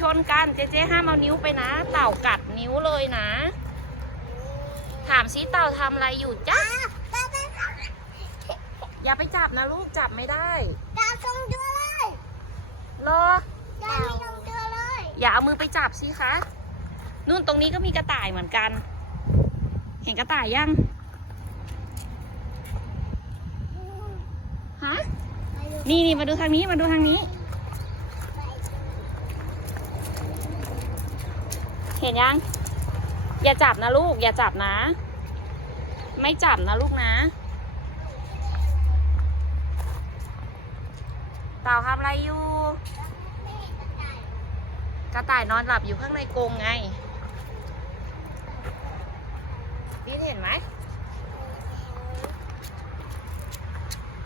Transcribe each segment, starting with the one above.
ชนกันเจเจห้ามเอานิ้วไปนะ เต่ากัดนิ้วเลยนะ ถามซิเต่าทำอะไรอยู่จ๊ะอย่าไปจับนะลูกจับไม่ได้ดาวตรงเดือเลยรอดาวไม่ตรงเดือเลย อย่าเอามือไปจับสิคะนู่นตรงนี้ก็มีกระต่ายเหมือนกัน เห็นกระต่ายยังฮะนี่นี่มาดูทางนี้มาดูทางนี้ เห็นยัง อย่าจับนะลูก อย่าจับนะ ไม่จับนะลูกนะเต่าทำอะไรอยู่ กระต่ายนอนหลับอยู่ข้างในกรงไงดินเห็นไหม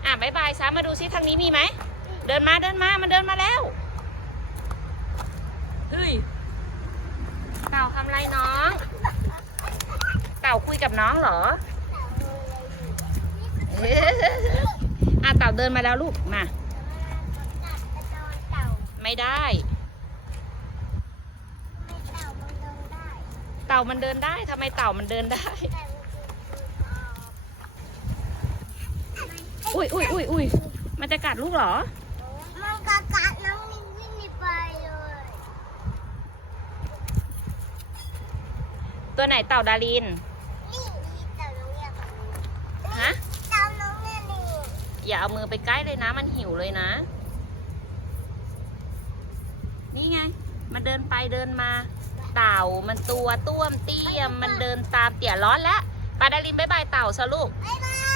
อะบายบายซะมาดูซิทางนี้มีไหม เดินมาเดินมา มันเดินมาแล้ว เฮ้ย เต่าทำอะไรน้อง เต่าคุยกับน้องเหรอเอ๊ะอะเต่าเดินมาแล้วลูก มาเต่าไม่ได้ไม่เต่ามันเดินได้ เต่ามันเดินได้ทำไมเต่ามันเดินได้ อุ้ยอุ้ยอุ้ยอุ้ยมันจะกัดลูกเหรอ มันกะกัดน้องนิ่งๆนี่ไปเลย ตัวไหนเต่าดารินนี่นี่เต่าน้องเนี่ย ฮะ เต่าน้องเนี่ยนี่ อย่าเอามือไปใกล้เลยนะ มันหิวเลยนะ นี่ไง มันเดินไปเดินมา เต่ามันตัวต้วมเตี้ยม มันเดินตามเตี่ยร้อนแล้วปลาดาลินบายบายเต่าซะลูกบายบาย